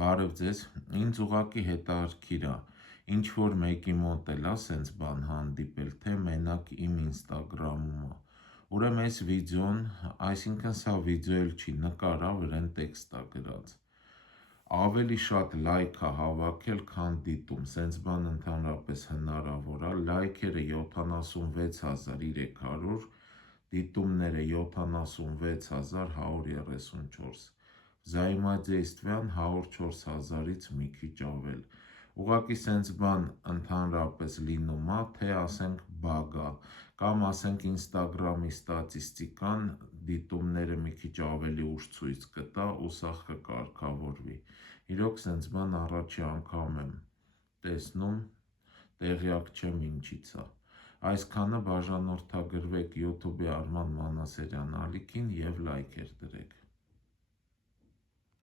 Բարև ձեզ, ինձ ուղղակի հետաքրքիր է, ինչ որ մեկի մոտ էլ սենց բան հանդիպել, թե մենակ իմ ինստագրամում է։ Ուրեմն այս վիդեոն, այսինքն սա վիդեո էլ չի, նկար է, վրան տեքստ է գրած։ Ավելի շատ լայք է հավաքել, քան դիտում, սենց բան ընդհանրապես հնարավոր է, լայքերը 76300, դիտումները 76134, взаимодействиան 104 000-ից մի քիչ ավել։ Ուղղակի սենց բան ընդհանրապես լինում է, թե ասենք բագ է, կամ ասենք Instagram-ի ստատիստիկան դիտումները մի քիչ ավելի ուշ ցույց կտա ու սա կկարգավորվի։ Իրոք սենց բան առաջի անգամ եմ տեսնում, տեղյակ չեմ ինչից է։ Այսքանը բաժանորդագրվեք YouTube-ի Արման Մանասարյան ալիքին և լայքեր դրեք։